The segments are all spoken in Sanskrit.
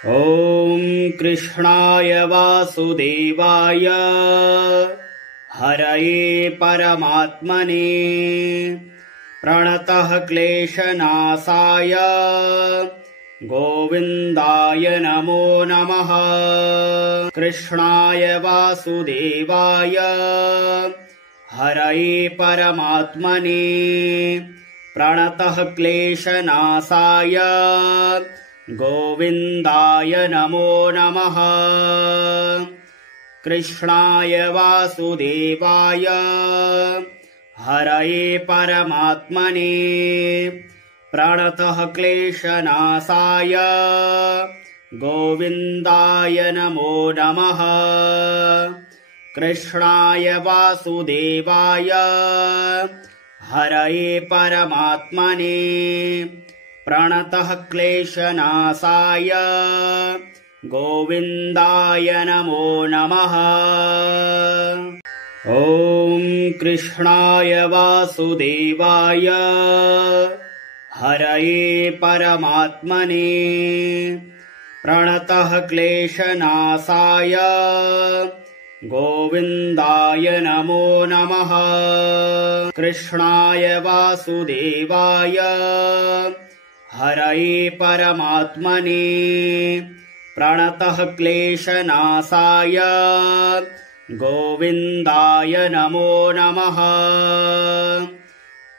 ॐ कृष्णाय वासुदेवाय हरये परमात्मने प्रणतः क्लेशनाशाय गोविन्दाय नमो नमः। कृष्णाय वासुदेवाय हरये परमात्मने प्रणतः क्लेशनाशाय गोविन्दाय नमो नमः। कृष्णाय वासुदेवाय हरये परमात्मने प्रणतः क्लेशनाशाय गोविन्दाय नमो नमः। कृष्णाय वासुदेवाय हरये परमात्मने प्रणतः क्लेशनाशाय गोविन्दाय नमो नमः। ॐ कृष्णाय वासुदेवाय हरये परमात्मने प्रणतः क्लेशनाशाय गोविन्दाय नमो नमः। कृष्णाय वासुदेवाय हरये परमात्मने प्रणतः क्लेशनाशाय गोविन्दाय नमो नमः।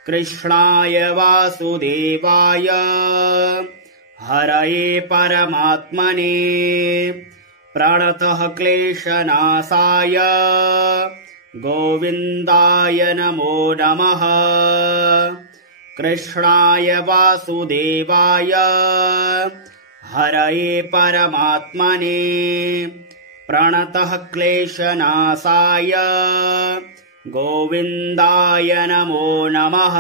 कृष्णाय वासुदेवाय हरये परमात्मने प्रणतः क्लेशनाशाय गोविन्दाय नमो नमः। कृष्णाय वासुदेवाय हरये परमात्मने प्रणतः क्लेशनाशाय गोविन्दाय नमो नमः।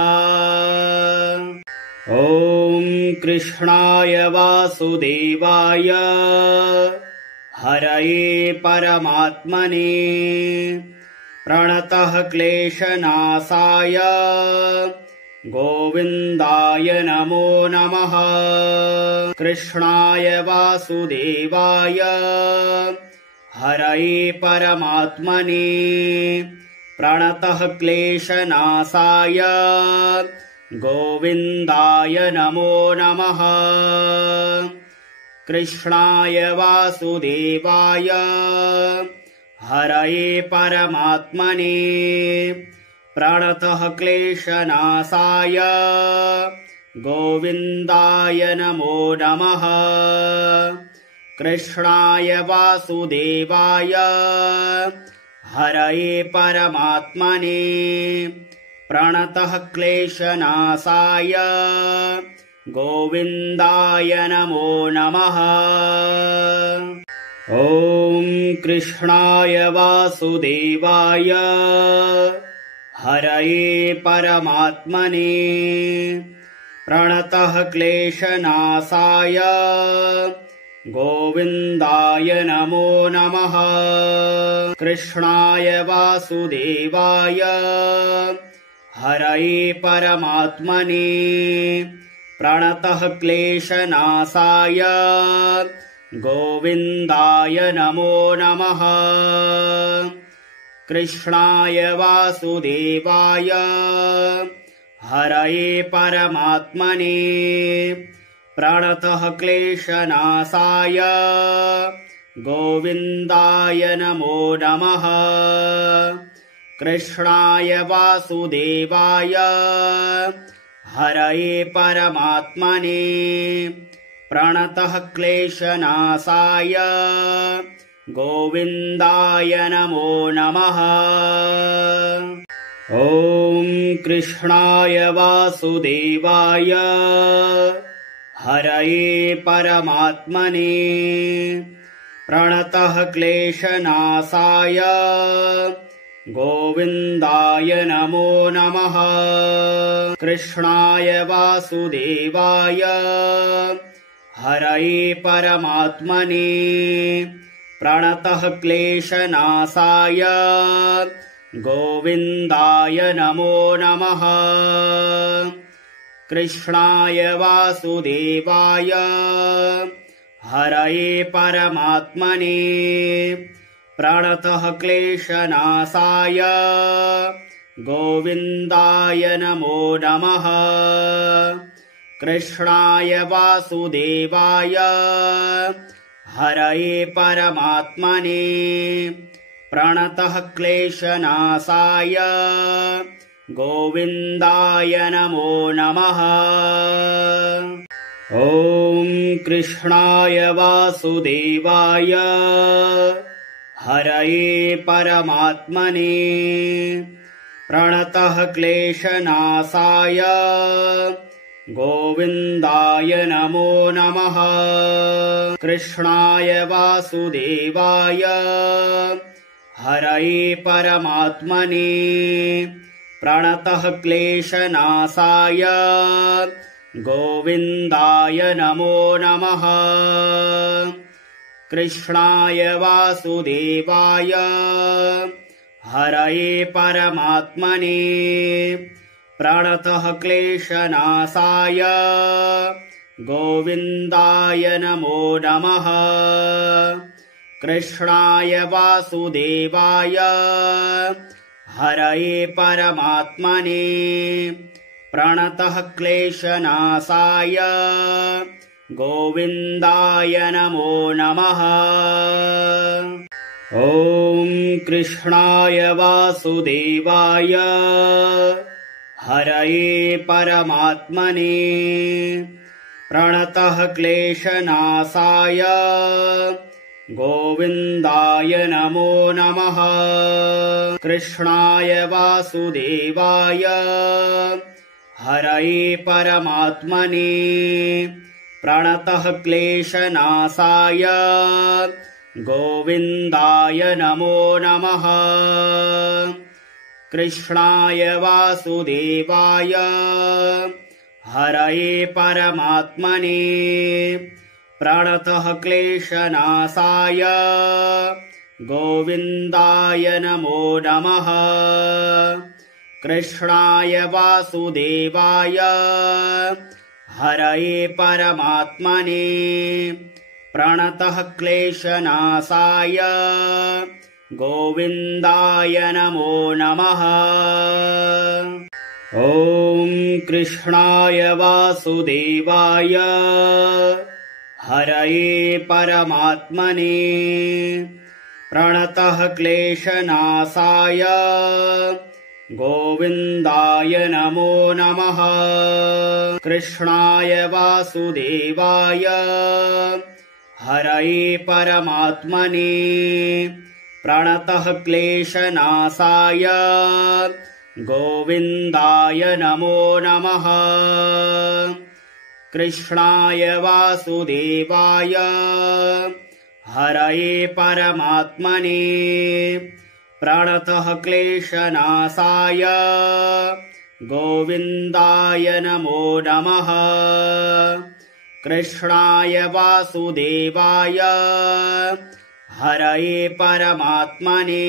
ॐ कृष्णाय वासुदेवाय हरये परमात्मने प्रणतः क्लेशनाशाय गोविन्दाय नमो नमः। कृष्णाय वासुदेवाय हरये परमात्मने प्रणतः क्लेशनाशाय गोविन्दाय नमो नमः। कृष्णाय वासुदेवाय हरये परमात्मने प्रणतः क्लेशनाशाय गोविन्दाय नमो नमः। कृष्णाय वासुदेवाय हरये परमात्मने प्रणतः क्लेशनाशाय गोविन्दाय नमो नमः। ॐ कृष्णाय वासुदेवाय हरये परमात्मने प्रणतः क्लेशनाशाय गोविन्दाय नमो नमः। कृष्णाय वासुदेवाय हरये परमात्मने प्रणतः क्लेशनाशाय गोविन्दाय नमो नमः। कृष्णाय वासुदेवाय हरये परमात्मने प्रणतः क्लेशनाशाय गोविन्दाय नमो नमः। कृष्णाय वासुदेवाय हरये परमात्मने प्रणतः क्लेशनाशाय गोविन्दाय नमो नमः। ॐ कृष्णाय वासुदेवाय हरये परमात्मने प्रणतः क्लेशनाशाय गोविन्दाय नमो नमः। कृष्णाय वासुदेवाय हरये परमात्मने प्रणतः क्लेशनाशाय गोविन्दाय नमो नमः। कृष्णाय वासुदेवाय हरये परमात्मने प्रणतः क्लेशनाशाय गोविन्दाय नमो नमः। कृष्णाय वासुदेवाय हरये परमात्मने प्रणतः क्लेशनाशाय गोविन्दाय नमो नमः। ॐ कृष्णाय वासुदेवाय हरये परमात्मने प्रणतः क्लेशनाशाय गोविन्दाय नमो नमः। कृष्णाय वासुदेवाय हरये परमात्मने प्रणतः क्लेशनाशाय गोविन्दाय नमो नमः। कृष्णाय वासुदेवाय हरये परमात्मने प्रणतः क्लेशनाशाय गोविन्दाय नमो नमः। कृष्णाय वासुदेवाय हरये परमात्मने प्रणतः क्लेशनाशाय गोविन्दाय नमो नमः। ॐ कृष्णाय वासुदेवाय हरये परमात्मने प्रणतः क्लेशनाशाय गोविन्दाय नमो नमः। कृष्णाय वासुदेवाय हरये परमात्मने प्रणतः क्लेशनाशाय गोविन्दाय नमो नमः। कृष्णाय वासुदेवाय हरये परमात्मने प्रणतः क्लेशनाशाय गोविन्दाय नमो नमः। कृष्णाय वासुदेवाय हरये परमात्मने प्रणतः क्लेशनाशाय गोविन्दाय नमो नमः। ॐ कृष्णाय वासुदेवाय हरये परमात्मने प्रणतः क्लेशनाशाय गोविन्दाय नमो नमः। कृष्णाय वासुदेवाय हरये परमात्मने प्रणतः क्लेशनाशाय गोविन्दाय नमो नमः। कृष्णाय वासुदेवाय हरये परमात्मने प्रणतः क्लेशनाशाय गोविन्दाय नमो नमः। कृष्णाय वासुदेवाय हरये परमात्मने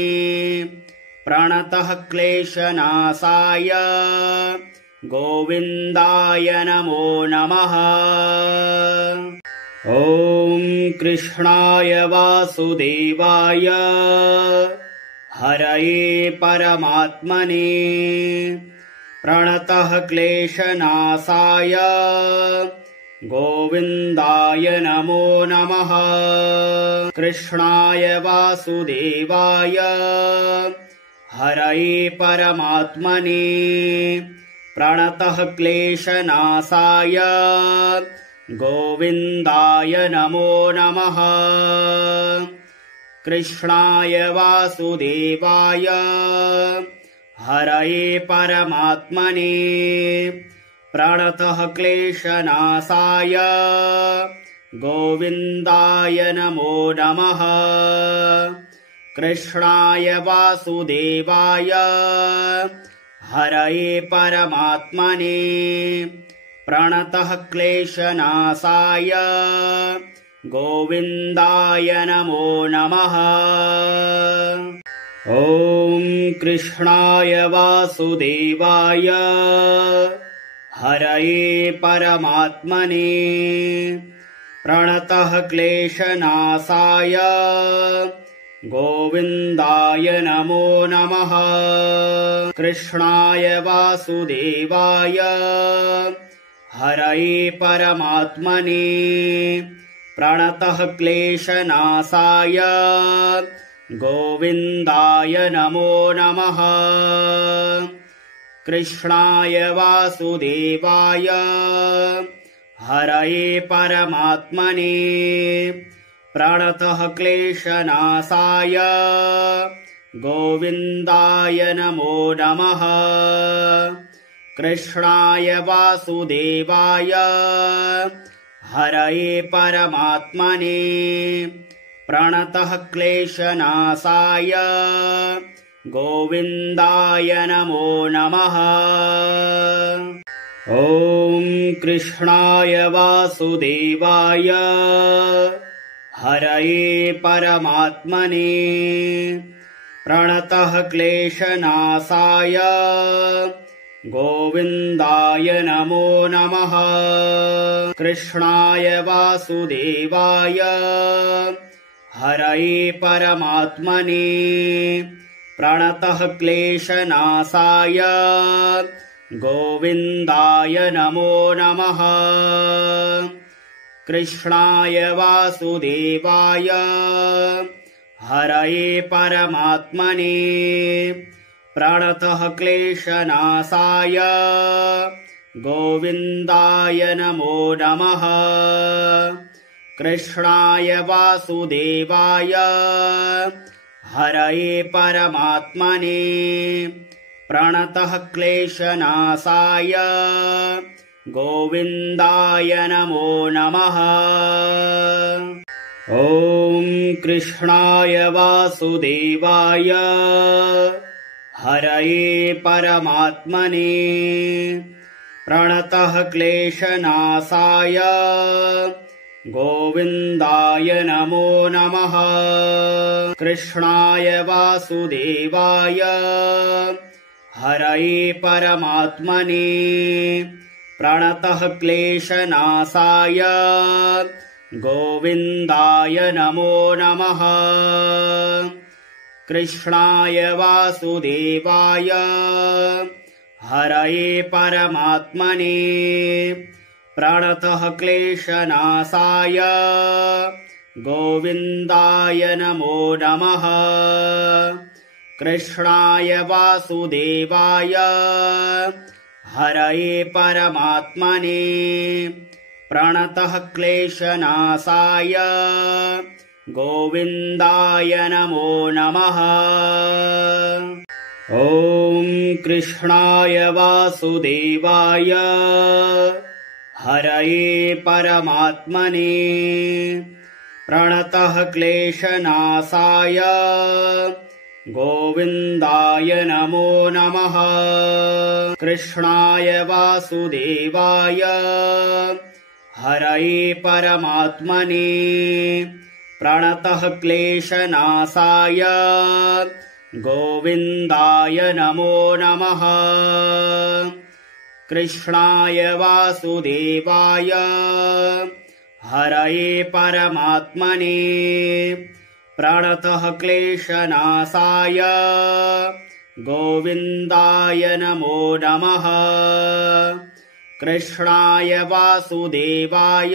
प्रणतः क्लेशनाशाय गोविन्दाय नमो नमः। ॐ कृष्णाय वासुदेवाय हरये परमात्मने प्रणतः क्लेशनाशाय गोविन्दाय नमो नमः। कृष्णाय वासुदेवाय हरये परमात्मने प्रणतः क्लेशनाशाय गोविन्दाय नमो नमः। कृष्णाय वासुदेवाय हरये परमात्मने प्रणतः क्लेशनाशाय गोविन्दाय नमो नमः। कृष्णाय वासुदेवाय हरये परमात्मने प्रणतः क्लेशनाशाय गोविन्दाय नमो नमः। ॐ कृष्णाय वासुदेवाय हरये परमात्मने प्रणतः क्लेशनाशाय गोविन्दाय नमो नमः। कृष्णाय वासुदेवाय हरये परमात्मने प्रणतः क्लेशनाशाय गोविन्दाय नमो नमः। कृष्णाय वासुदेवाय हरये परमात्मने प्रणतः क्लेशनाशाय गोविन्दाय नमो नमः। कृष्णाय वासुदेवाय हरये परमात्मने प्रणतः क्लेशनाशाय गोविन्दाय नमो नमः। ॐ कृष्णाय वासुदेवाय हरये परमात्मने प्रणतः क्लेशनाशाय गोविन्दाय नमो नमः। कृष्णाय वासुदेवाय हरये परमात्मने प्रणतः क्लेशनाशाय गोविन्दाय नमो नमः। कृष्णाय वासुदेवाय हरये परमात्मने प्रणतः क्लेशनाशाय गोविन्दाय नमो नमः। कृष्णाय वासुदेवाय हरये परमात्मने प्रणतः क्लेशनाशाय गोविन्दाय नमो नमः। ॐ कृष्णाय वासुदेवाय हरये परमात्मने प्रणतः क्लेशनाशाय गोविन्दाय नमो नमः। कृष्णाय वासुदेवाय हरये परमात्मने प्रणतः क्लेशनाशाय गोविन्दाय नमो नमः। कृष्णाय वासुदेवाय हरये परमात्मने प्रणतः क्लेशनाशाय गोविन्दाय नमो नमः। कृष्णाय वासुदेवाय हरये परमात्मने प्रणतः क्लेशनाशाय गोविन्दाय नमो नमः। ॐ कृष्णाय वासुदेवाय हरये परमात्मने प्रणतः क्लेशनाशाय गोविन्दाय नमो नमः। कृष्णाय वासुदेवाय हरये परमात्मने प्रणतः क्लेशनाशाय गोविन्दाय नमो नमः। कृष्णाय वासुदेवाय हरये परमात्मने प्रणतः क्लेशनाशाय गोविन्दाय नमो नमः। कृष्णाय वासुदेवाय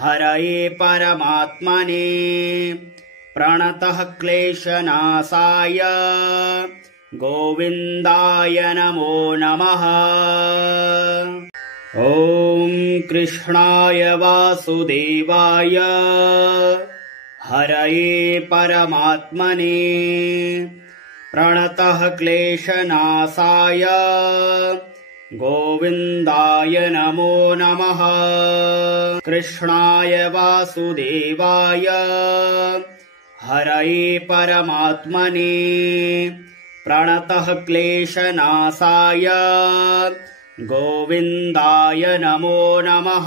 हरये परमात्मने प्रणतः क्लेशनाशाय गोविन्दाय नमो नमः। ॐ कृष्णाय वासुदेवाय हरये परमात्मने प्रणतः क्लेशनाशाय गोविन्दाय नमो नमः। कृष्णाय वासुदेवाय हरये परमात्मने प्रणतः क्लेशनाशाय गोविन्दाय नमो नमः।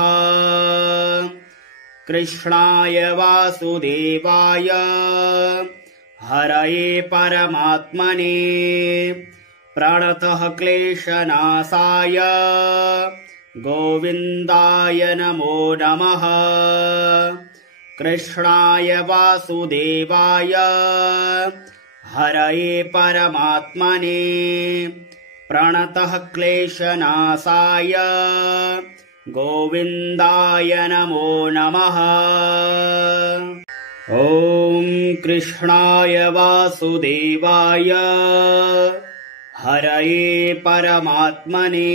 कृष्णाय वासुदेवाय हरये परमात्मने प्रणतः क्लेशनाशाय गोविन्दाय नमो नमः। कृष्णाय वासुदेवाय हरये परमात्मने प्रणतः क्लेशनाशाय गोविन्दाय नमो नमः। ॐ कृष्णाय वासुदेवाय हरये परमात्मने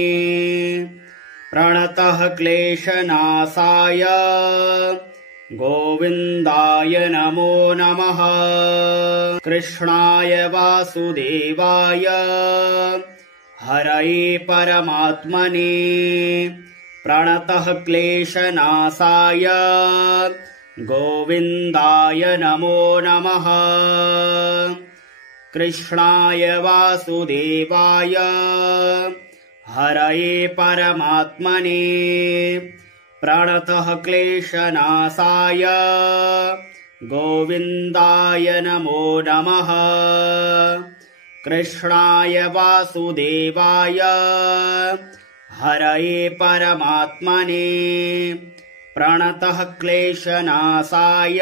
प्रणतः क्लेशनाशाय गोविन्दाय नमो नमः। कृष्णाय वासुदेवाय हरये परमात्मने प्रणतः क्लेशनाशाय गोविन्दाय नमो नमः। कृष्णाय वासुदेवाय हरये परमात्मने प्रणतः क्लेशनाशाय गोविन्दाय नमो नमः। कृष्णाय वासुदेवाय हरये परमात्मने प्रणतः क्लेशनाशाय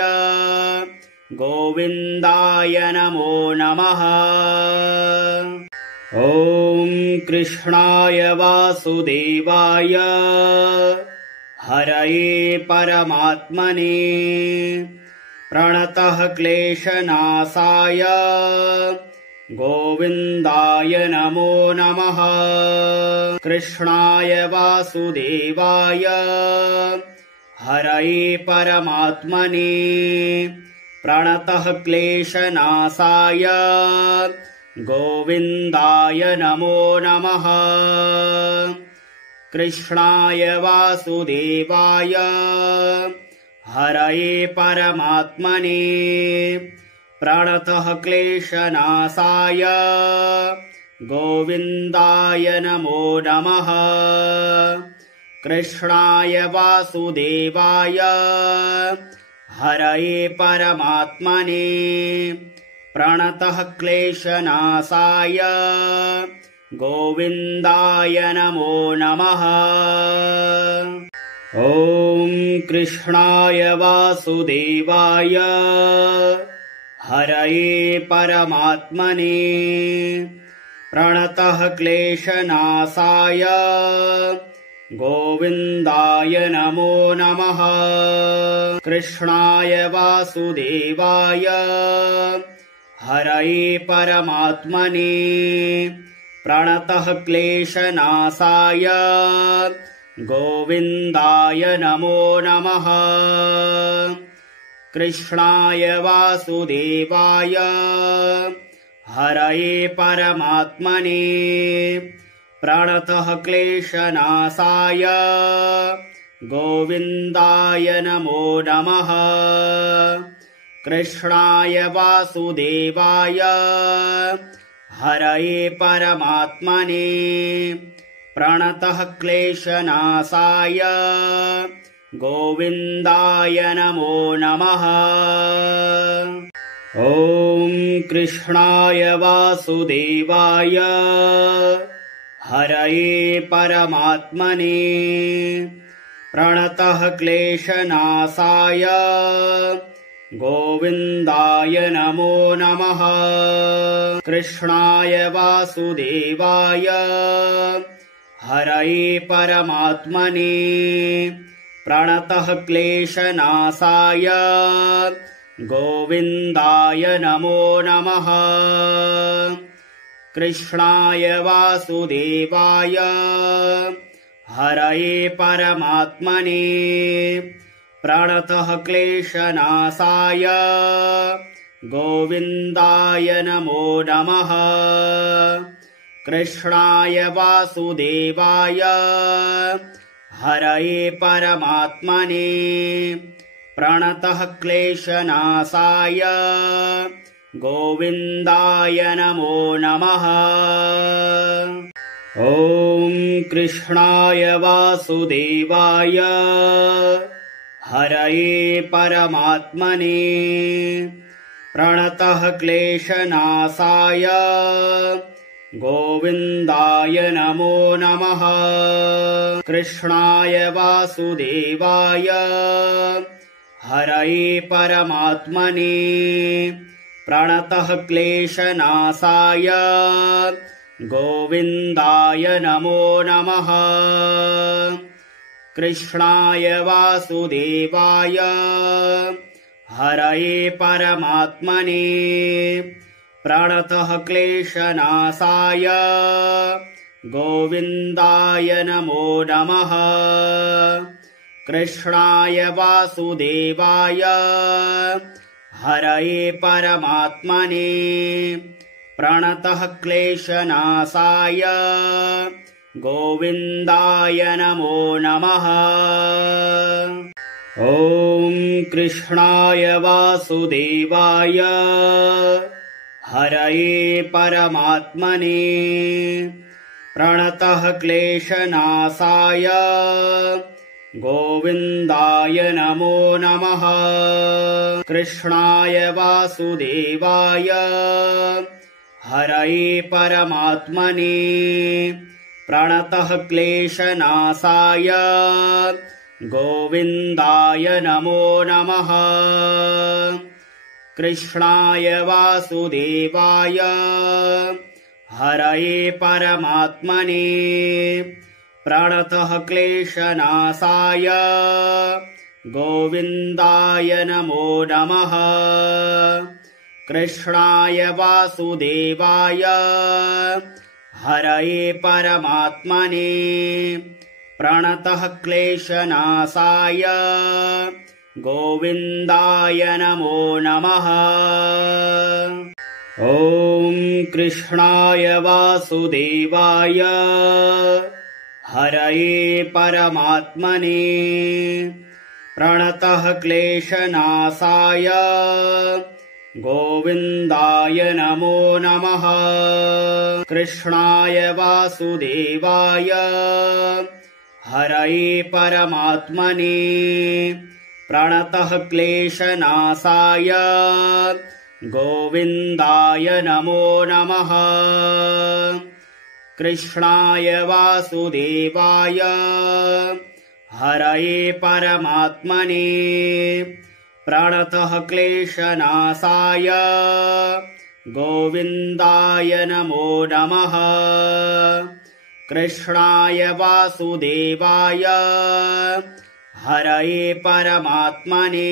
गोविन्दाय नमो नमः। ॐ कृष्णाय वासुदेवाय हरये परमात्मने प्रणतः क्लेशनाशाय गोविन्दाय नमो नमः। कृष्णाय वासुदेवाय हरये परमात्मने प्रणतः क्लेशनाशाय गोविन्दाय नमो नमः। कृष्णाय वासुदेवाय हरये परमात्मने प्रणतः क्लेशनाशाय गोविन्दाय नमो नमः। कृष्णाय वासुदेवाय हरये परमात्मने प्रणतः क्लेशनाशाय गोविन्दाय नमो नमः। ॐ कृष्णाय वासुदेवाय हरये परमात्मने प्रणतः क्लेशनाशाय गोविन्दाय नमो नमः। कृष्णाय वासुदेवाय हरये परमात्मने प्रणतः क्लेशनाशाय गोविन्दाय नमो नमः। कृष्णाय वासुदेवाय हरये परमात्मने प्रणतः क्लेशनाशाय गोविन्दाय नमो नमः। कृष्णाय वासुदेवाय हरये परमात्मने प्रणतः क्लेशनाशाय गोविन्दाय नमो नमः। ॐ कृष्णाय वासुदेवाय हरये परमात्मने प्रणतः क्लेशनाशाय गोविन्दाय नमो नमः। कृष्णाय वासुदेवाय हरये परमात्मने प्रणतः क्लेशनाशाय गोविन्दाय नमो नमः। कृष्णाय वासुदेवाय हरये परमात्मने प्रणतः क्लेशनाशाय गोविन्दाय नमो नमः। कृष्णाय वासुदेवाय हरये परमात्मने प्रणतः क्लेशनाशाय गोविन्दाय नमो नमः। ॐ कृष्णाय वासुदेवाय हरये परमात्मने प्रणतः क्लेशनाशाय गोविन्दाय नमो नमः। कृष्णाय वासुदेवाय हरये परमात्मने प्रणतः क्लेशनाशाय गोविन्दाय नमो नमः। कृष्णाय वासुदेवाय हरये परमात्मने प्रणतः क्लेशनाशाय गोविन्दाय नमो नमः। कृष्णाय वासुदेवाय हरये परमात्मने प्रणतः क्लेशनाशाय गोविन्दाय नमो नमः। ॐ कृष्णाय वासुदेवाय हरये परमात्मने प्रणतः क्लेशनाशाय गोविन्दाय नमो नमः। कृष्णाय वासुदेवाय हरये परमात्मने प्रणतः क्लेशनाशाय गोविन्दाय नमो नमः। कृष्णाय वासुदेवाय हरये परमात्मने प्रणतः क्लेशनाशाय गोविन्दाय नमो नमः। कृष्णाय वासुदेवाय हरये परमात्मने प्रणतः क्लेशनाशाय गोविन्दाय नमो नमः। ॐ कृष्णाय वासुदेवाय हरये परमात्मने प्रणतः क्लेशनाशाय गोविन्दाय नमो नमः। कृष्णाय वासुदेवाय हरये परमात्मने प्रणतः क्लेशनाशाय गोविन्दाय नमो नमः। कृष्णाय वासुदेवाय हरये परमात्मने प्रणतः क्लेशनाशाय गोविन्दाय नमो नमः। कृष्णाय वासुदेवाय हरये परमात्मने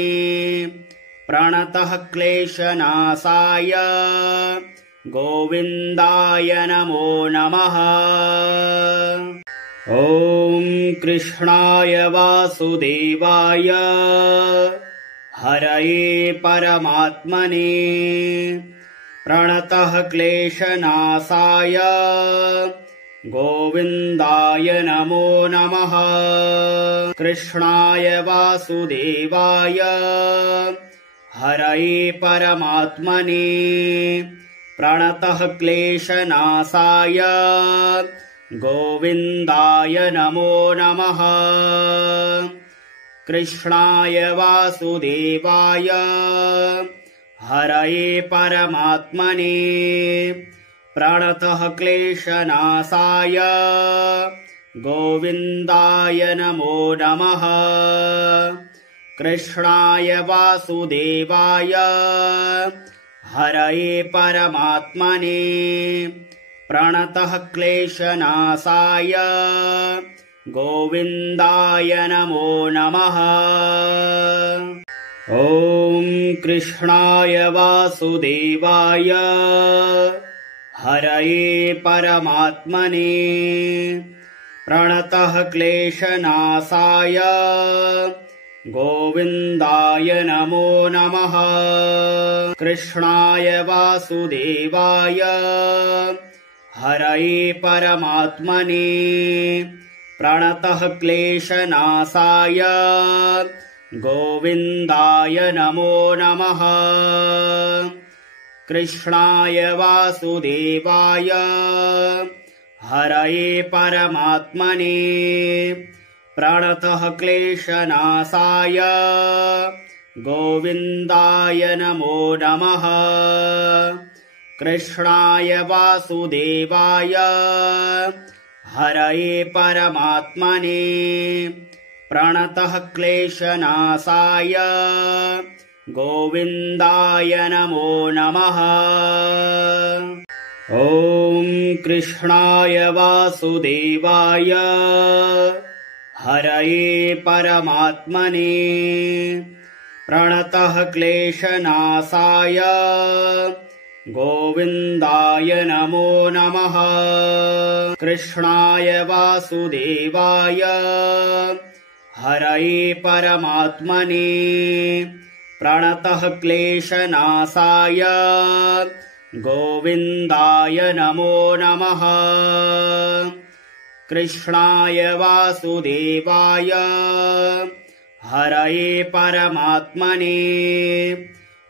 प्रणतः क्लेशनाशाय गोविन्दाय नमो नमः। ॐ कृष्णाय वासुदेवाय हरये परमात्मने प्रणतः क्लेशनाशाय गोविन्दाय नमो नमः। कृष्णाय वासुदेवाय हरये परमात्मने प्रणतः क्लेशनाशाय गोविन्दाय नमो नमः। कृष्णाय वासुदेवाय हरये परमात्मने प्रणतः क्लेशनाशाय गोविन्दाय नमो नमः। कृष्णाय वासुदेवाय हरये परमात्मने प्रणतः क्लेशनाशाय गोविन्दाय नमो नमः। ॐ कृष्णाय वासुदेवाय हरये परमात्मने प्रणतः क्लेशनाशाय गोविन्दाय नमो नमः। कृष्णाय वासुदेवाय हरये परमात्मने प्रणतः क्लेशनाशाय गोविन्दाय नमो नमः। कृष्णाय वासुदेवाय हरये परमात्मने प्रणतः क्लेशनाशाय गोविन्दाय नमो नमः। कृष्णाय वासुदेवाय हरये परमात्मने प्रणतः क्लेशनाशाय गोविन्दाय नमो नमः। ॐ कृष्णाय वासुदेवाय हरये परमात्मने प्रणतः क्लेशनाशाय गोविन्दाय नमो नमः। कृष्णाय वासुदेवाय हरये परमात्मने प्रणतः क्लेशनाशाय गोविन्दाय नमो नमः। कृष्णाय वासुदेवाय हरये परमात्मने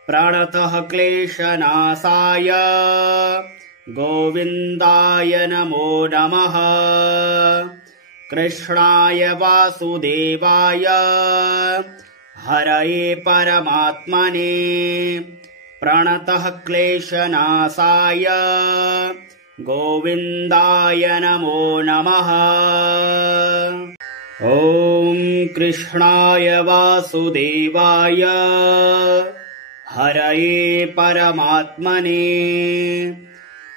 प्रणतः क्लेशनाशाय गोविन्दाय नमो नमः। कृष्णाय वासुदेवाय हरये परमात्मने प्रणतः क्लेशनाशाय गोविन्दाय नमो नमः। ॐ कृष्णाय वासुदेवाय हरये परमात्मने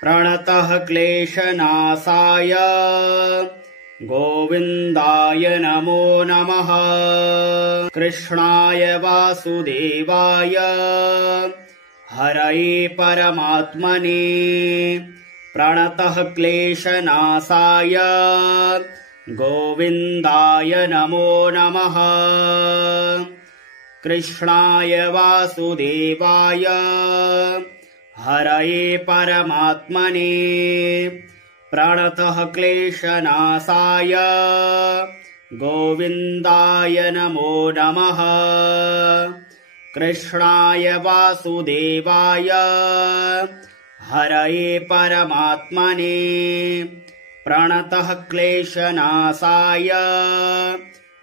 प्रणतः क्लेशनाशाय गोविन्दाय नमो नमः। कृष्णाय वासुदेवाय हरये परमात्मने प्रणतः क्लेशनाशाय गोविन्दाय नमो नमः। कृष्णाय वासुदेवाय हरये परमात्मने प्रणतः क्लेशनाशाय गोविन्दाय नमो नमः। कृष्णाय वासुदेवाय हरये परमात्मने प्रणतः क्लेशनाशाय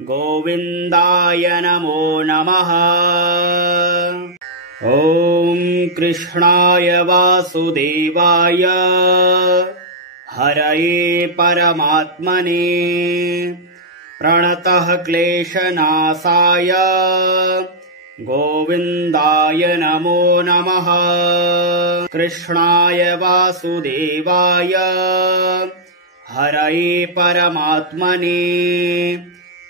गोविन्दाय नमो नमः। ॐ कृष्णाय वासुदेवाय हरये परमात्मने प्रणतः क्लेशनाशाय गोविन्दाय नमो नमः। कृष्णाय वासुदेवाय हरये परमात्मने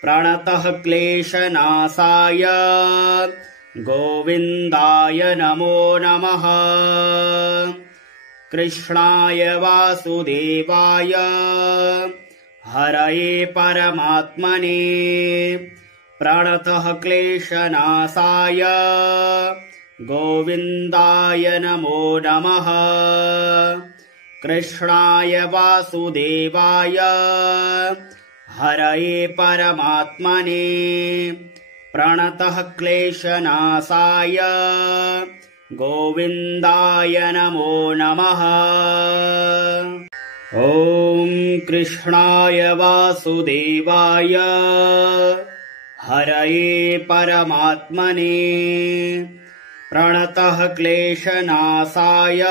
प्रणतः क्लेशनाशाय गोविन्दाय नमो नमः। कृष्णाय वासुदेवाय हरये परमात्मने प्रणतः क्लेशनाशाय गोविन्दाय नमो नमः। कृष्णाय वासुदेवाय हरये परमात्मने प्रणतः क्लेशनाशाय गोविन्दाय नमो नमः। ॐ कृष्णाय वासुदेवाय हरये परमात्मने प्रणतः क्लेशनाशाय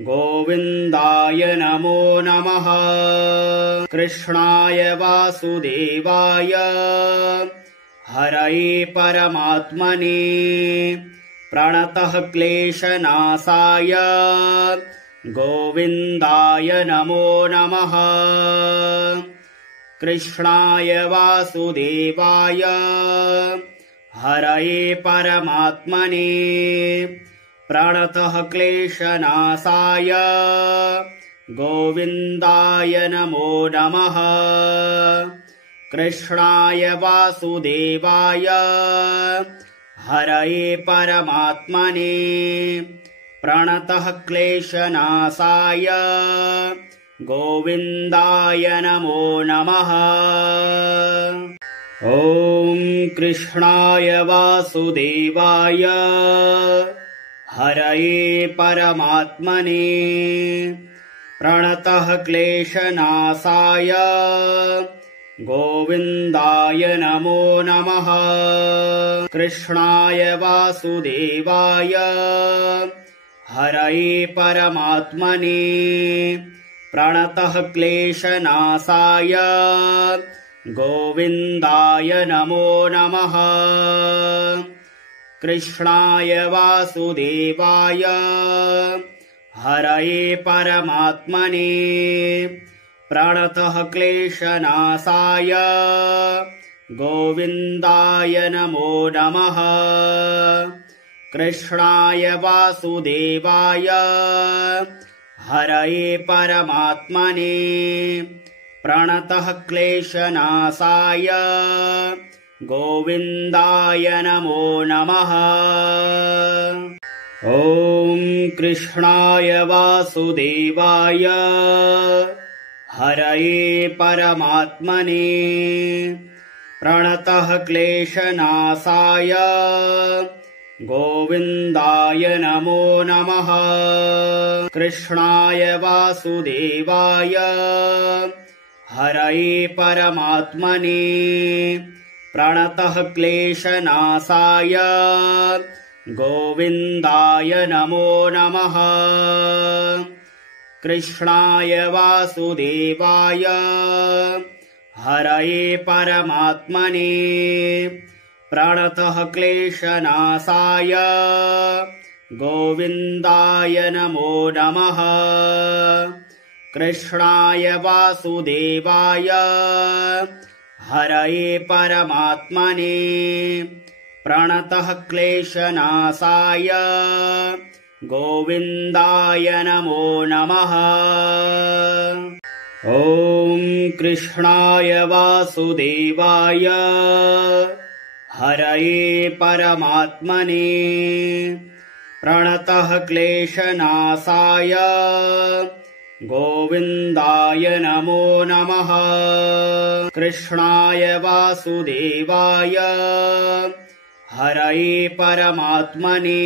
गोविन्दाय नमो नमः। कृष्णाय वासुदेवाय हरये परमात्मने प्रणतः क्लेशनाशाय गोविन्दाय नमो नमः। कृष्णाय वासुदेवाय हरये परमात्मने प्रणतः क्लेशनाशाय गोविन्दाय नमो नमः। कृष्णाय वासुदेवाय हरये परमात्मने प्रणतः क्लेशनाशाय गोविन्दाय नमो नमः। ॐ कृष्णाय वासुदेवाय हरये परमात्मने प्रणतः क्लेशनाशाय गोविन्दाय नमो नमः। कृष्णाय वासुदेवाय हरये परमात्मने प्रणतः क्लेशनाशाय गोविन्दाय नमो नमः। कृष्णाय वासुदेवाय हरये परमात्मने प्रणतः क्लेशनाशाय गोविन्दाय नमो नमः। कृष्णाय वासुदेवाय हरये परमात्मने प्रणतः क्लेशनाशाय गोविन्दाय नमो नमः। ॐ कृष्णाय वासुदेवाय हरये परमात्मने प्रणतः क्लेशनाशाय गोविन्दाय नमो नमः। कृष्णाय वासुदेवाय हरये परमात्मने प्रणतः क्लेशनाशाय गोविन्दाय नमो नमः। कृष्णाय वासुदेवाय हरये परमात्मने प्रणतः क्लेशनाशाय गोविन्दाय नमो नमः। कृष्णाय वासुदेवाय हरये परमात्मने प्रणतः क्लेशनाशाय गोविन्दाय नमो नमः। ॐ कृष्णाय वासुदेवाय हरये परमात्मने प्रणतः क्लेशनाशाय गोविन्दाय नमो नमः। कृष्णाय वासुदेवाय हरये परमात्मने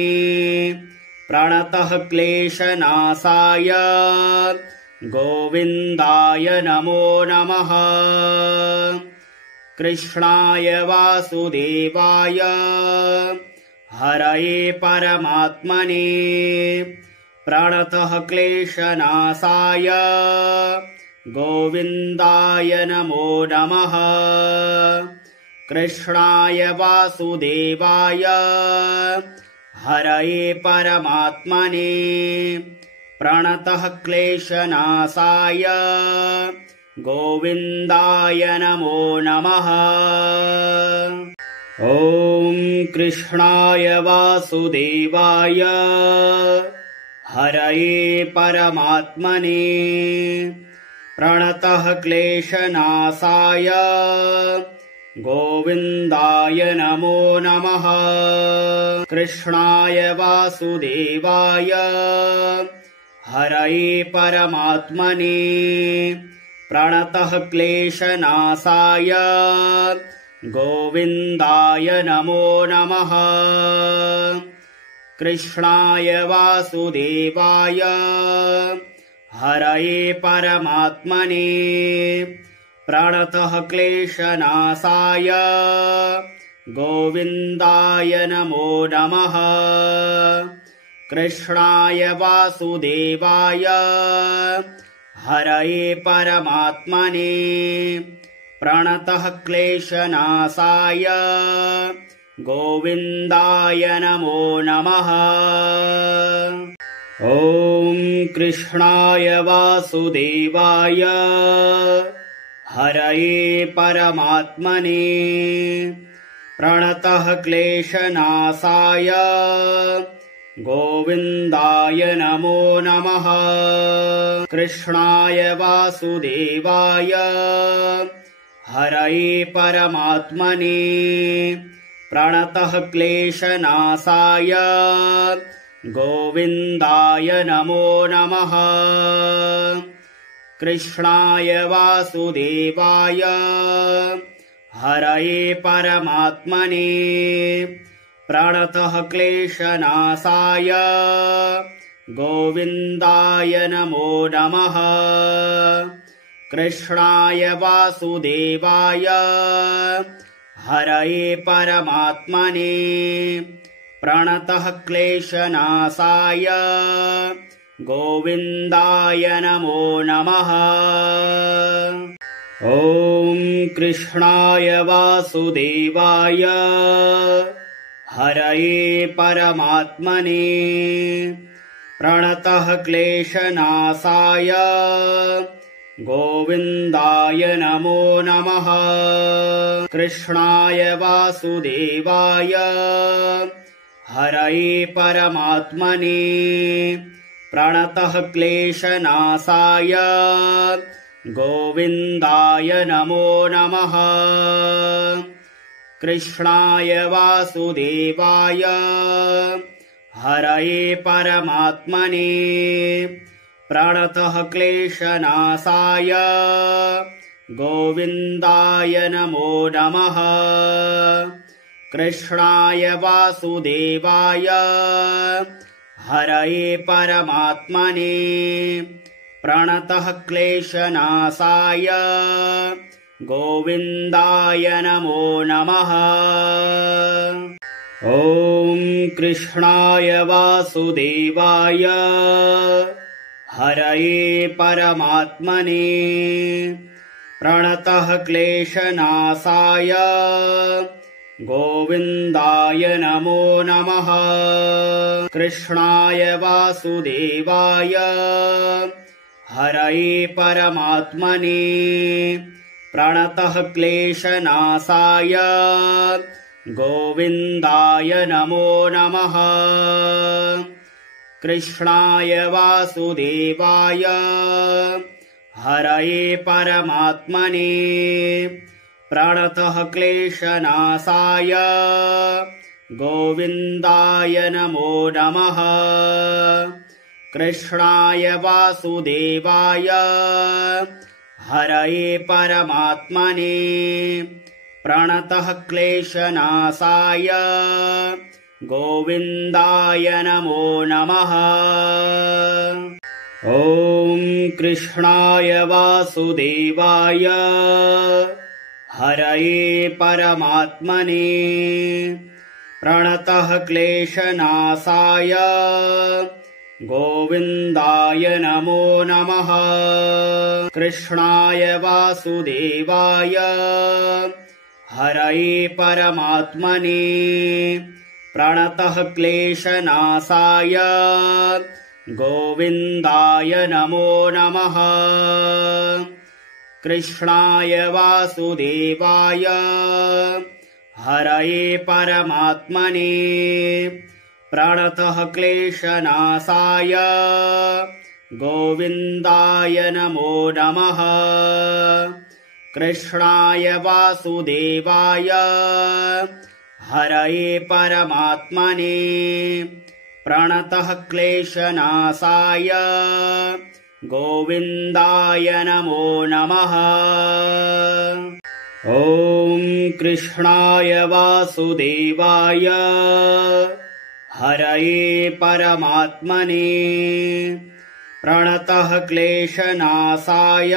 प्रणतः क्लेशनाशाय गोविन्दाय नमो नमः। कृष्णाय वासुदेवाय हरये परमात्मने प्रणतः क्लेशनाशाय गोविन्दाय नमो नमः। कृष्णाय वासुदेवाय हरये परमात्मने प्रणतः क्लेशनाशाय गोविन्दाय नमो नमः। ॐ कृष्णाय वासुदेवाय हरये परमात्मने प्रणतः क्लेशनाशाय गोविन्दाय नमो नमः। कृष्णाय वासुदेवाय हरये परमात्मने प्रणतः क्लेशनाशाय गोविन्दाय नमो नमः। कृष्णाय वासुदेवाय हरये परमात्मने प्रणतः क्लेशनाशाय गोविन्दाय नमो नमः। कृष्णाय वासुदेवाय हरये परमात्मने प्रणतः क्लेशनाशाय गोविन्दाय नमो नमः। ॐ कृष्णाय वासुदेवाय हरये परमात्मने प्रणतः क्लेशनाशाय गोविन्दाय नमो नमः। कृष्णाय वासुदेवाय हरये परमात्मने प्रणतः क्लेशनाशाय गोविन्दाय नमो नमः। कृष्णाय वासुदेवाय हरये परमात्मने प्रणतः क्लेशनाशाय गोविन्दाय नमो नमः। कृष्णाय वासुदेवाय हरये परमात्मने प्रणतः क्लेशनाशाय गोविन्दाय नमो नमः। ॐ कृष्णाय वासुदेवाय हरये परमात्मने प्रणतः क्लेशनाशाय गोविन्दाय नमो नमः। कृष्णाय वासुदेवाय हरये परमात्मने प्रणतः क्लेशनाशाय गोविन्दाय नमो नमः। कृष्णाय वासुदेवाय हरये परमात्मने प्रणतः क्लेशनाशाय गोविन्दाय नमो नमः। कृष्णाय वासुदेवाय हरये परमात्मने प्रणतः क्लेशनाशाय गोविन्दाय नमो नमः। ॐ कृष्णाय वासुदेवाय हरये परमात्मने प्रणतः क्लेशनाशाय गोविन्दाय नमो नमः। कृष्णाय वासुदेवाय हरये परमात्मने प्रणतः क्लेशनाशाय गोविन्दाय नमो नमः। कृष्णाय वासुदेवाय हरये परमात्मने प्रणतः क्लेशनाशाय गोविन्दाय नमो नमः। कृष्णाय वासुदेवाय हरये परमात्मने प्रणतः क्लेशनाशाय गोविन्दाय नमो नमः। ॐ कृष्णाय वासुदेवाय हरये परमात्मने प्रणतः क्लेशनाशाय गोविन्दाय नमो नमः। कृष्णाय वासुदेवाय हरये परमात्मने प्रणतः क्लेशनाशाय गोविन्दाय नमो नमः। कृष्णाय वासुदेवाय हरये परमात्मने प्रणतः क्लेशनाशाय गोविन्दाय नमो नमः। कृष्णाय वासुदेवाय हरये परमात्मने प्रणतः क्लेशनाशाय गोविन्दाय नमो नमः। ॐ कृष्णाय वासुदेवाय हरये परमात्मने प्रणतः क्लेशनाशाय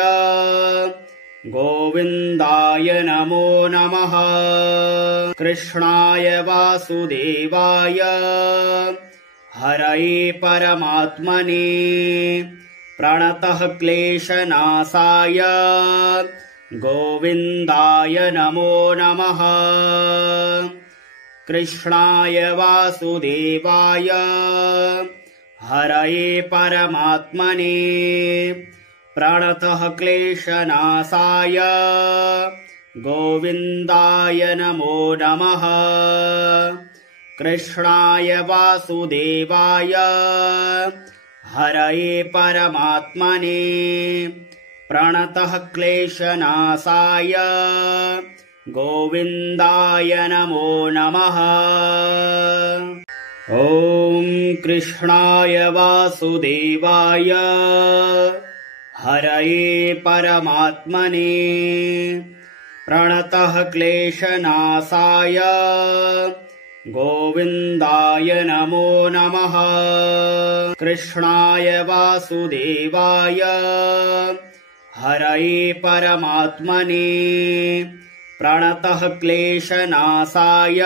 गोविन्दाय नमो नमः। कृष्णाय वासुदेवाय हरये परमात्मने प्रणतः क्लेशनाशाय गोविन्दाय नमो नमः। कृष्णाय वासुदेवाय हरये परमात्मने प्रणतः क्लेशनाशाय गोविन्दाय नमो नमः। कृष्णाय वासुदेवाय हरये परमात्मने प्रणतः क्लेशनाशाय गोविन्दाय नमो नमः। ॐ कृष्णाय वासुदेवाय हरये परमात्मने प्रणतः क्लेशनाशाय गोविन्दाय नमो नमः। कृष्णाय वासुदेवाय हरये परमात्मने प्रणतः क्लेशनाशाय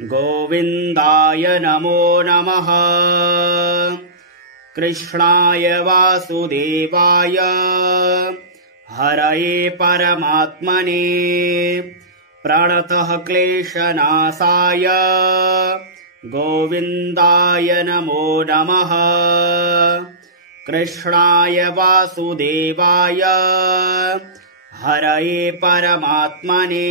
गोविन्दाय नमो नमः। कृष्णाय वासुदेवाय हरये परमात्मने प्रणतः क्लेशनाशाय गोविन्दाय नमो नमः। कृष्णाय वासुदेवाय हरये परमात्मने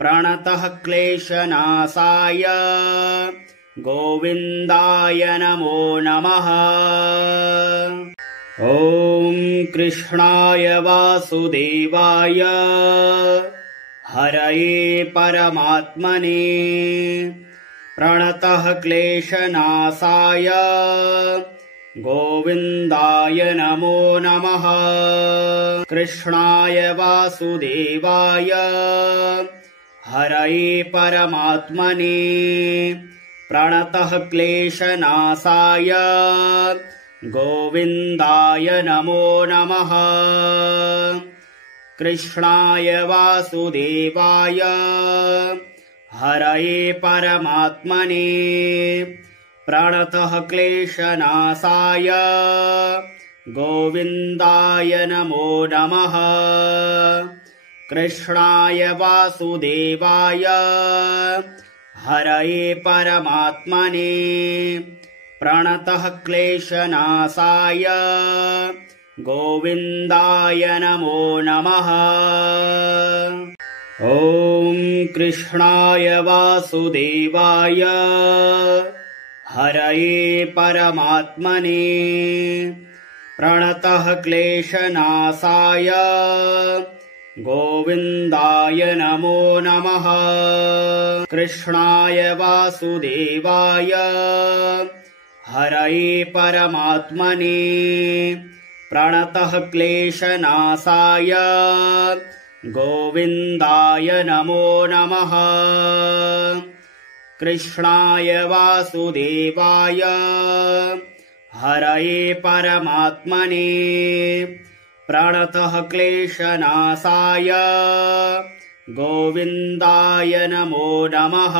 प्रणतः क्लेशनाशाय गोविन्दाय नमो नमः। ॐ कृष्णाय वासुदेवाय हरये परमात्मने प्रणतः क्लेशनाशाय गोविन्दाय नमो नमः। कृष्णाय वासुदेवाय हरये परमात्मने प्रणतः क्लेशनाशाय गोविन्दाय नमो नमः। कृष्णाय वासुदेवाय हरये परमात्मने प्रणतः क्लेशनाशाय गोविन्दाय नमो नमः। कृष्णाय वासुदेवाय हरये परमात्मने प्रणतः क्लेशनाशाय गोविन्दाय नमो नमः। ॐ कृष्णाय वासुदेवाय हरये परमात्मने प्रणतः क्लेशनाशाय गोविन्दाय नमो नमः। कृष्णाय वासुदेवाय हरये परमात्मने प्रणतः क्लेशनाशाय गोविन्दाय नमो नमः। कृष्णाय वासुदेवाय हरये परमात्मने प्रणतः क्लेशनाशाय गोविन्दाय नमो नमः।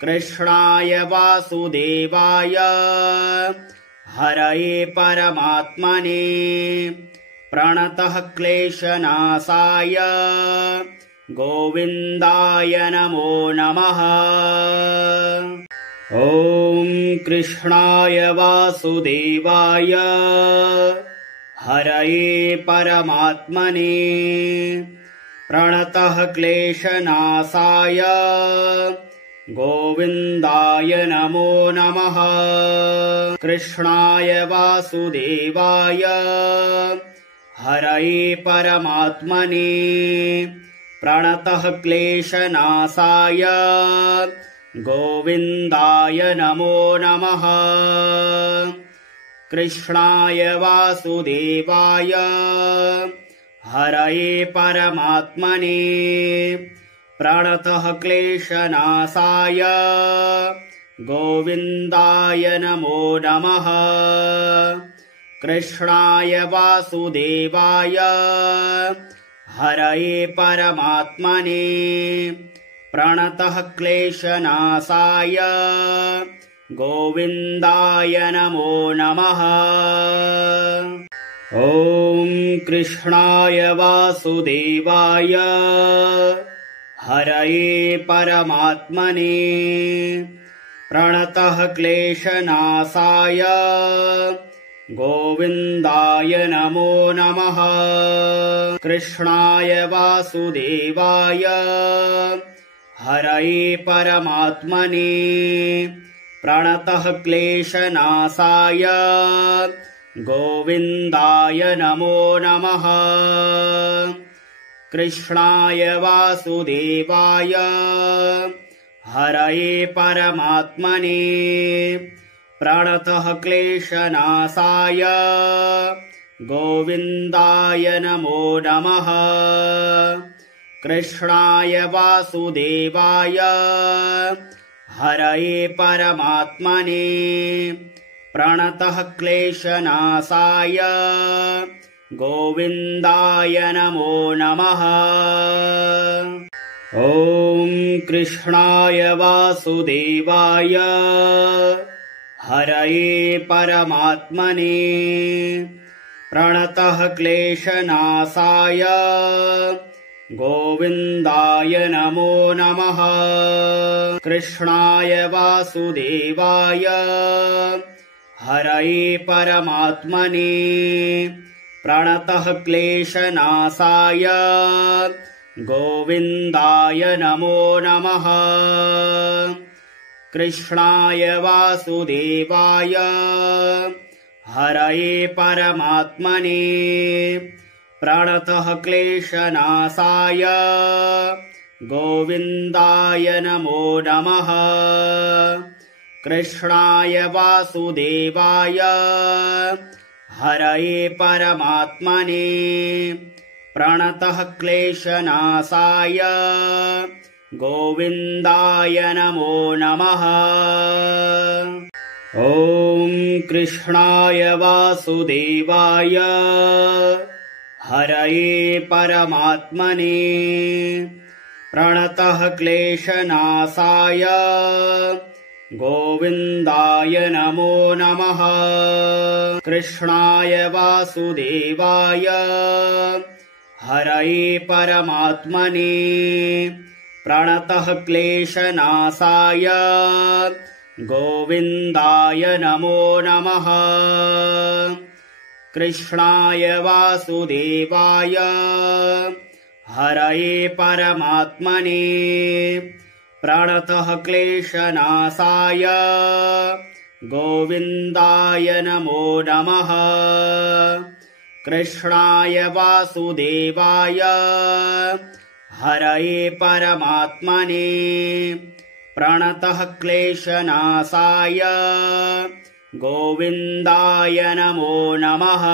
कृष्णाय वासुदेवाय हरये परमात्मने प्रणतः क्लेशनाशाय गोविन्दाय नमो नमः। ॐ कृष्णाय वासुदेवाय हरये परमात्मने प्रणतः क्लेशनाशाय गोविन्दाय नमो नमः। कृष्णाय वासुदेवाय हरये परमात्मने प्रणतः क्लेशनाशाय गोविन्दाय नमो नमः। कृष्णाय वासुदेवाय हरये परमात्मने प्रणतः क्लेशनाशाय गोविन्दाय नमो नमः। कृष्णाय वासुदेवाय हरये परमात्मने प्रणतः क्लेशनाशाय गोविन्दाय नमो नमः। ॐ कृष्णाय वासुदेवाय हरये परमात्मने प्रणतः क्लेशनाशाय गोविन्दाय नमो नमः। कृष्णाय वासुदेवाय हरये परमात्मने प्रणतः क्लेशनाशाय गोविन्दाय नमो नमः। कृष्णाय वासुदेवाय हरये परमात्मने प्रणतः क्लेशनाशाय गोविन्दाय नमो नमः। कृष्णाय वासुदेवाय हरये परमात्मने प्रणतः क्लेशनाशाय गोविन्दाय नमो नमः। ॐ कृष्णाय वासुदेवाय हरये परमात्मने प्रणतः क्लेशनाशाय गोविन्दाय नमो नमः। कृष्णाय वासुदेवाय हरये परमात्मने प्रणतः क्लेशनाशाय गोविन्दाय नमो नमः। कृष्णाय वासुदेवाय हरये परमात्मने प्रणतः क्लेशनाशाय गोविन्दाय नमो नमः। कृष्णाय वासुदेवाय हरये परमात्मने प्रणतः क्लेशनाशाय गोविन्दाय नमो नमः। ॐ कृष्णाय वासुदेवाय हरये परमात्मने प्रणतः क्लेशनाशाय गोविन्दाय नमो नमः। कृष्णाय वासुदेवाय हरये परमात्मने प्रणतः क्लेशनाशाय गोविन्दाय नमो नमः। कृष्णाय वासुदेवाय हरये परमात्मने प्रणतः क्लेशनाशाय गोविन्दाय नमो नमः। कृष्णाय वासुदेवाय हरये परमात्मने प्रणतः क्लेशनाशाय गोविन्दाय नमो नमः।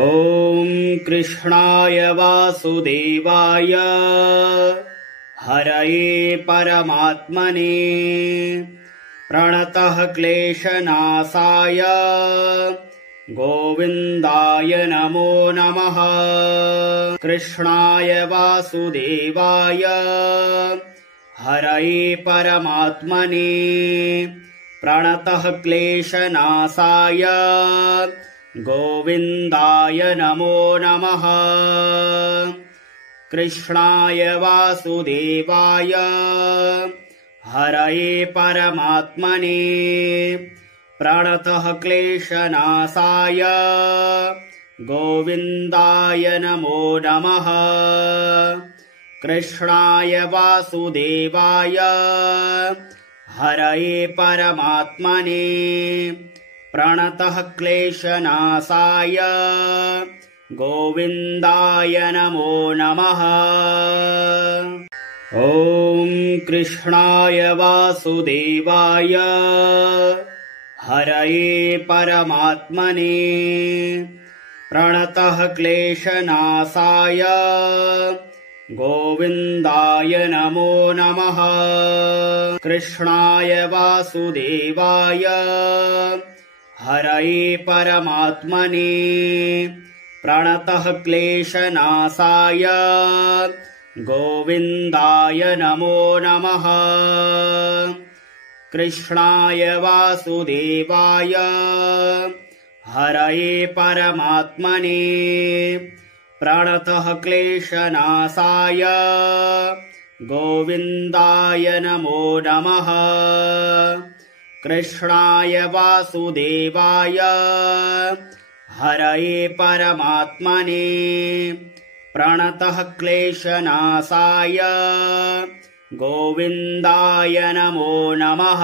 ॐ कृष्णाय वासुदेवाय हरये परमात्मने प्रणतः क्लेशनाशाय गोविन्दाय नमो नमः। कृष्णाय वासुदेवाय हरये परमात्मने प्रणतः क्लेशनाशाय गोविन्दाय नमो नमः। कृष्णाय वासुदेवाय हरये परमात्मने प्रणतः क्लेशनाशाय गोविन्दाय नमो नमः। कृष्णाय वासुदेवाय हरये परमात्मने प्रणतः क्लेशनाशाय गोविन्दाय नमो नमः। ॐ कृष्णाय वासुदेवाय हरये परमात्मने प्रणतः क्लेशनाशाय गोविन्दाय नमो नमः। कृष्णाय वासुदेवाय हरये परमात्मने प्रणतः क्लेशनाशाय गोविन्दाय नमो नमः। कृष्णाय वासुदेवाय हरये परमात्मने प्रणतः क्लेशनाशाय गोविन्दाय नमो नमः। कृष्णाय वासुदेवाय हरये परमात्मने प्रणतः क्लेशनाशाय गोविन्दाय नमो नमः।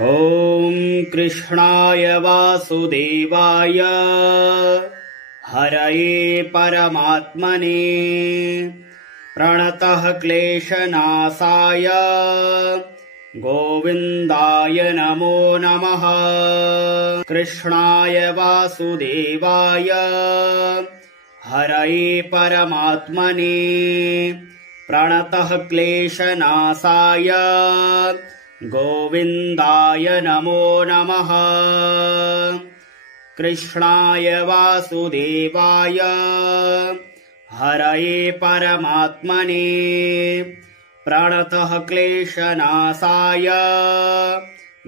ॐ कृष्णाय वासुदेवाय हरये परमात्मने प्रणतः क्लेशनाशाय गोविन्दाय नमो नमः। कृष्णाय वासुदेवाय हरये परमात्मने प्रणतः क्लेशनाशाय गोविन्दाय नमो नमः। कृष्णाय वासुदेवाय हरये परमात्मने प्रणतः क्लेशनाशाय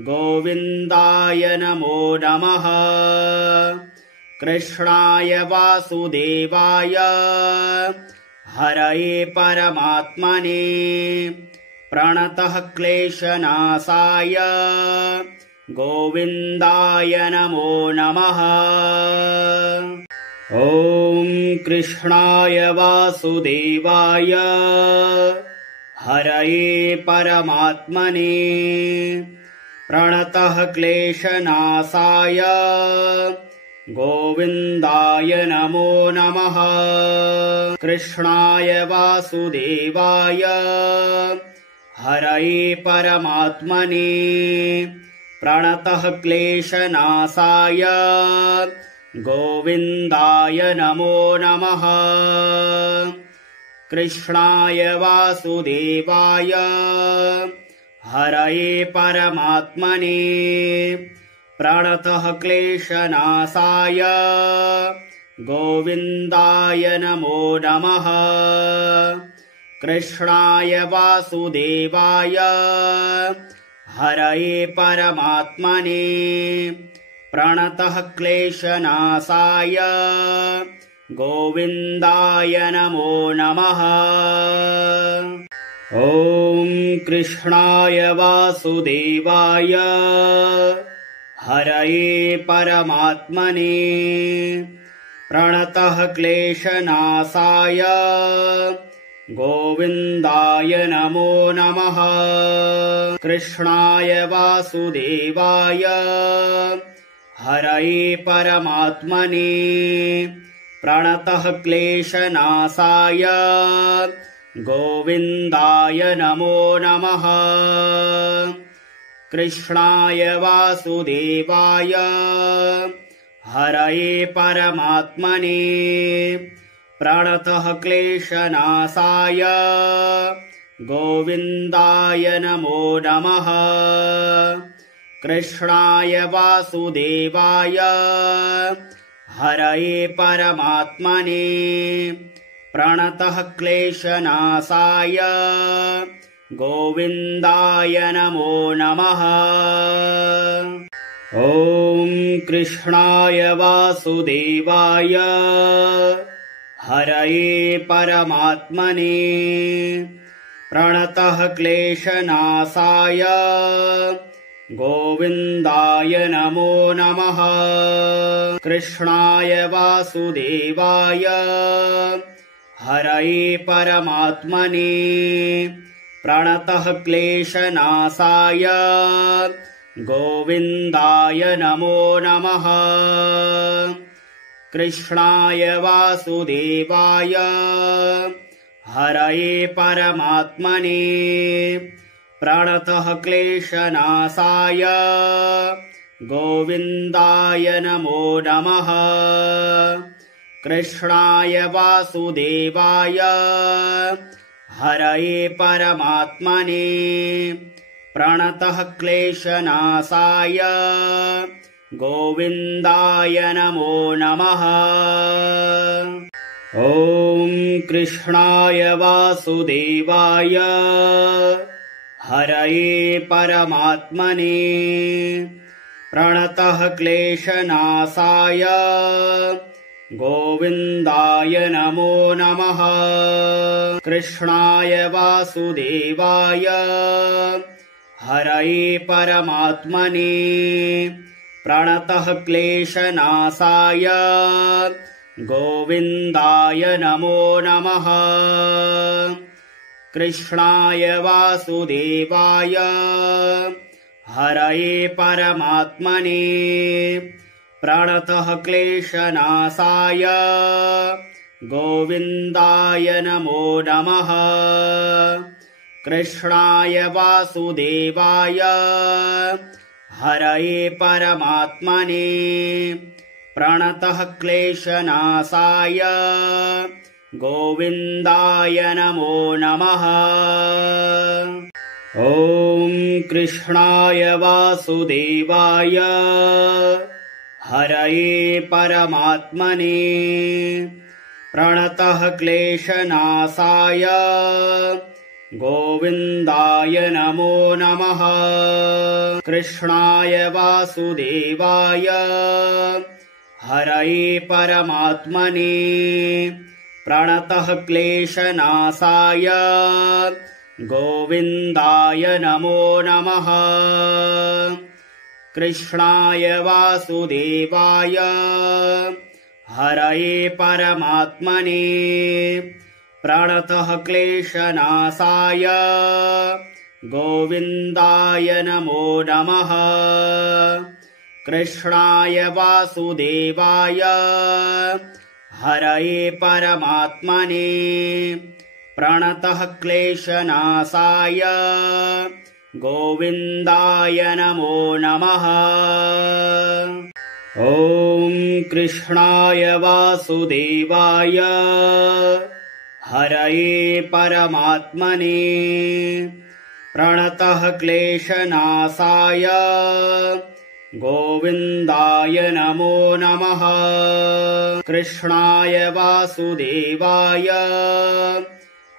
गोविन्दाय नमो नमः। कृष्णाय वासुदेवाय हरये परमात्मने प्रणतः क्लेशनाशाय गोविन्दाय नमो नमः। ॐ कृष्णाय वासुदेवाय हरये परमात्मने प्रणतः क्लेशनाशाय गोविन्दाय नमो नमः। कृष्णाय वासुदेवाय हरये परमात्मने प्रणतः क्लेशनाशाय गोविन्दाय नमो नमः। कृष्णाय वासुदेवाय हरये परमात्मने प्रणतः क्लेशनाशाय गोविन्दाय नमो नमः। कृष्णाय वासुदेवाय हरये परमात्मने प्रणतः क्लेशनाशाय गोविन्दाय नमो नमः। ॐ कृष्णाय वासुदेवाय हरये परमात्मने प्रणतः क्लेशनाशाय गोविन्दाय नमो नमः। कृष्णाय वासुदेवाय हरये परमात्मने प्रणतः क्लेशनाशाय गोविन्दाय नमो नमः। कृष्णाय वासुदेवाय हरये परमात्मने प्रणतः क्लेशनाशाय गोविन्दाय नमो नमः। कृष्णाय वासुदेवाय हरये परमात्मने प्रणतः क्लेशनाशाय गोविन्दाय नमो नमः। ॐ कृष्णाय वासुदेवाय हरये परमात्मने प्रणतः क्लेशनाशाय गोविन्दाय नमो नमः। कृष्णाय वासुदेवाय हरये परमात्मने प्रणतः क्लेशनाशाय गोविन्दाय नमो नमः। कृष्णाय वासुदेवाय हरये परमात्मने प्रणतः क्लेशनाशाय गोविन्दाय नमो नमः। कृष्णाय वासुदेवाय हरये परमात्मने प्रणतः क्लेशनाशाय गोविन्दाय नमो नमः। ॐ कृष्णाय वासुदेवाय हरये परमात्मने प्रणतः क्लेशनाशाय गोविन्दाय नमो नमः। कृष्णाय वासुदेवाय हरये परमात्मने प्रणतः क्लेशनाशाय गोविन्दाय नमो नमः। कृष्णाय वासुदेवाय हरये परमात्मने प्रणतः क्लेशनाशाय गोविन्दाय नमो नमः। कृष्णाय वासुदेवाय हरये परमात्मने प्रणतः क्लेशनाशाय गोविन्दाय नमो नमः। ॐ कृष्णाय वासुदेवाय हरये परमात्मने प्रणतः क्लेशनाशाय गोविन्दाय नमो नमः। कृष्णाय वासुदेवाय हरये परमात्मने प्रणतः क्लेशनाशाय गोविन्दाय नमो नमः। कृष्णाय वासुदेवाय हरये परमात्मने प्रणतः क्लेशनाशाय गोविन्दाय नमो नमः। कृष्णाय वासुदेवाय हरये परमात्मने प्रणतः क्लेशनाशाय गोविन्दाय नमो नमः। ॐ कृष्णाय वासुदेवाय हरये परमात्मने प्रणतः क्लेशनाशाय गोविन्दाय नमो नमः। कृष्णाय वासुदेवाय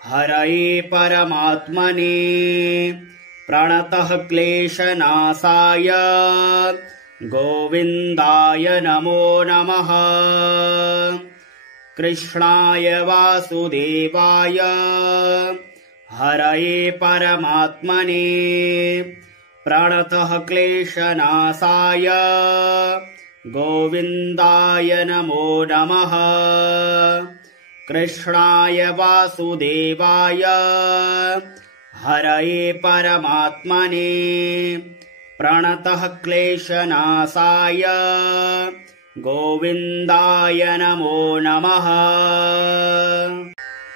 हरये परमात्मने प्रणतः क्लेशनाशाय गोविन्दाय नमो नमः। कृष्णाय वासुदेवाय हरये परमात्मने प्रणतः क्लेशनाशाय गोविन्दाय नमो नमः। कृष्णाय वासुदेवाय हरये परमात्मने प्रणतः क्लेशनाशाय गोविन्दाय नमो नमः।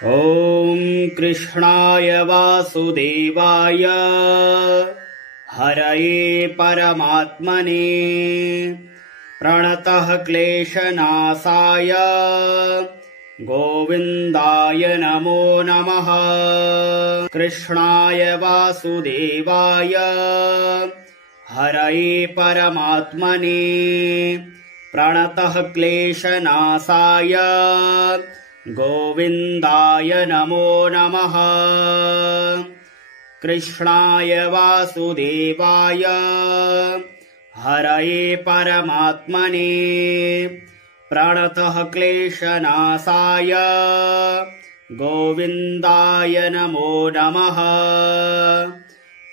ॐ कृष्णाय वासुदेवाय हरये परमात्मने प्रणतः क्लेशनाशाय गोविन्दाय नमो नमः। कृष्णाय वासुदेवाय हरये परमात्मने प्रणतः क्लेशनाशाय गोविन्दाय नमो नमः। कृष्णाय वासुदेवाय हरये परमात्मने प्रणतः क्लेशनाशाय गोविन्दाय नमो नमः।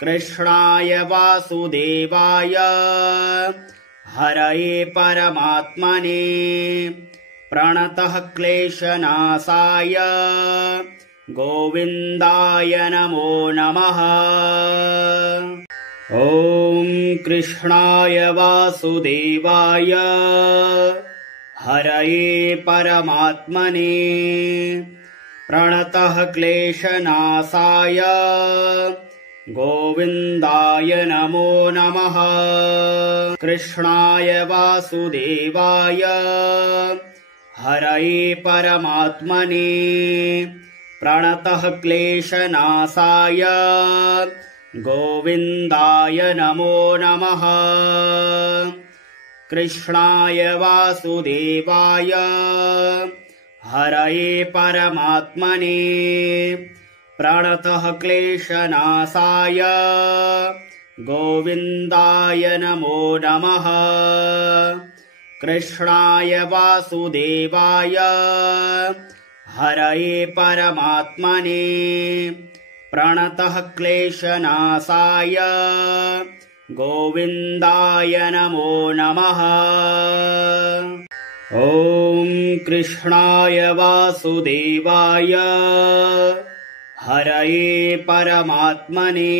कृष्णाय वासुदेवाय हरये परमात्मने प्रणतः क्लेशनाशाय गोविन्दाय नमो नमः। ॐ कृष्णाय वासुदेवाय हरये परमात्मने प्रणतः क्लेशनाशाय गोविन्दाय नमो नमः। कृष्णाय वासुदेवाय हरये परमात्मने प्रणतः क्लेशनाशाय गोविन्दाय नमो नमः। कृष्णाय वासुदेवाय हरये परमात्मने प्रणतः क्लेशनाशाय गोविन्दाय नमो नमः। कृष्णाय वासुदेवाय हरये परमात्मने प्रणतः क्लेशनाशाय गोविन्दाय नमो नमः। ॐ कृष्णाय वासुदेवाय हरये परमात्मने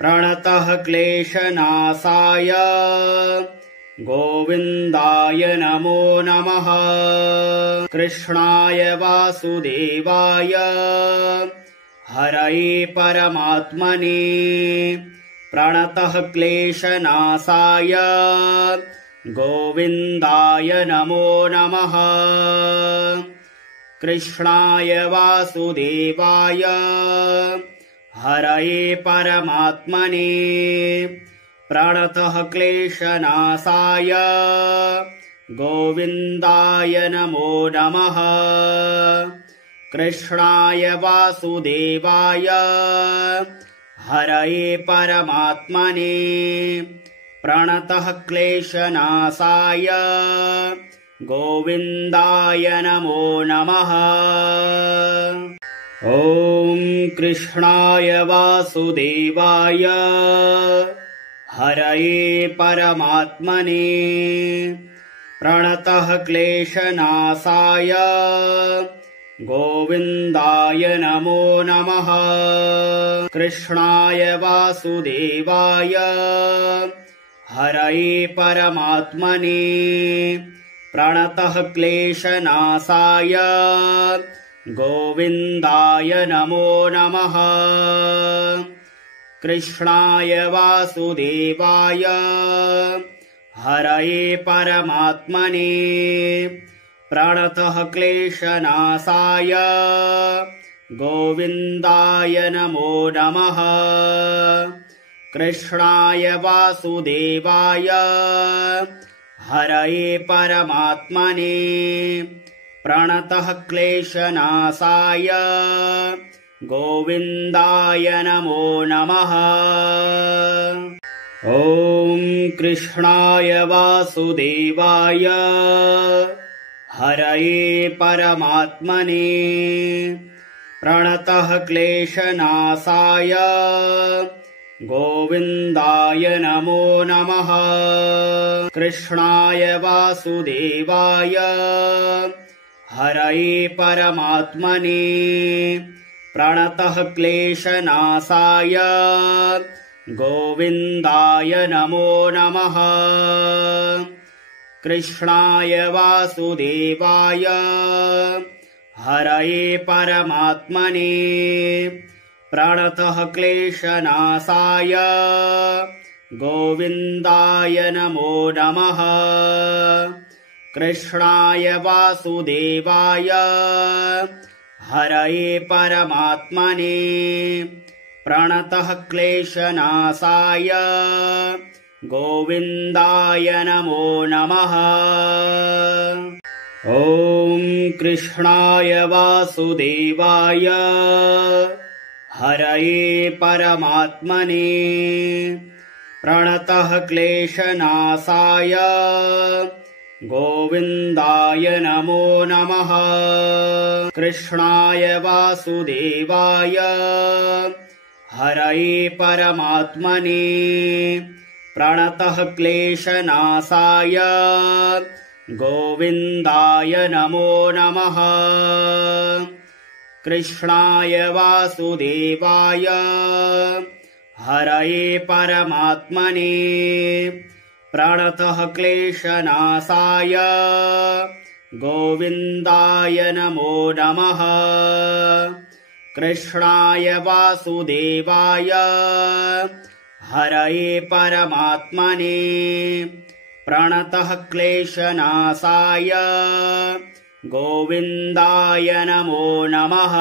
प्रणतः क्लेशनाशाय गोविन्दाय नमो नमः। कृष्णाय वासुदेवाय हरये परमात्मने प्रणतः क्लेशनाशाय गोविन्दाय नमो नमः। कृष्णाय वासुदेवाय हरये परमात्मने प्रणतः क्लेशनाशाय गोविन्दाय नमो नमः। कृष्णाय वासुदेवाय हरये परमात्मने प्रणतः क्लेशनाशाय गोविन्दाय नमो नमः। ॐ कृष्णाय वासुदेवाय हरये परमात्मने प्रणतः क्लेशनाशाय गोविन्दाय नमो नमः। कृष्णाय वासुदेवाय हरये परमात्मने प्रणतः क्लेशनाशाय गोविन्दाय नमो नमः। कृष्णाय वासुदेवाय हरये परमात्मने प्रणतः क्लेशनाशाय गोविन्दाय नमो नमः। कृष्णाय वासुदेवाय हरये परमात्मने प्रणतः क्लेशनाशाय गोविन्दाय नमो नमः। ॐ कृष्णाय वासुदेवाय हरये परमात्मने प्रणतः क्लेशनाशाय गोविन्दाय नमो नमः। कृष्णाय वासुदेवाय हरये परमात्मने प्रणतः क्लेशनाशाय गोविन्दाय नमो नमः। कृष्णाय वासुदेवाय हरये परमात्मने प्रणतः क्लेशनाशाय गोविन्दाय नमो नमः। कृष्णाय वासुदेवाय हरये परमात्मने प्रणतः क्लेशनाशाय गोविन्दाय नमो नमः। ॐ कृष्णाय वासुदेवाय हरये परमात्मने प्रणतः क्लेशनाशाय गोविन्दाय नमो नमः। कृष्णाय वासुदेवाय हरये परमात्मने प्रणतः क्लेशनाशाय गोविन्दाय नमो नमः। कृष्णाय वासुदेवाय हरये परमात्मने प्रणतः क्लेशनाशाय गोविन्दाय नमो नमः। कृष्णाय वासुदेवाय हरये परमात्मने प्रणतः क्लेशनाशाय गोविन्दाय नमो नमः।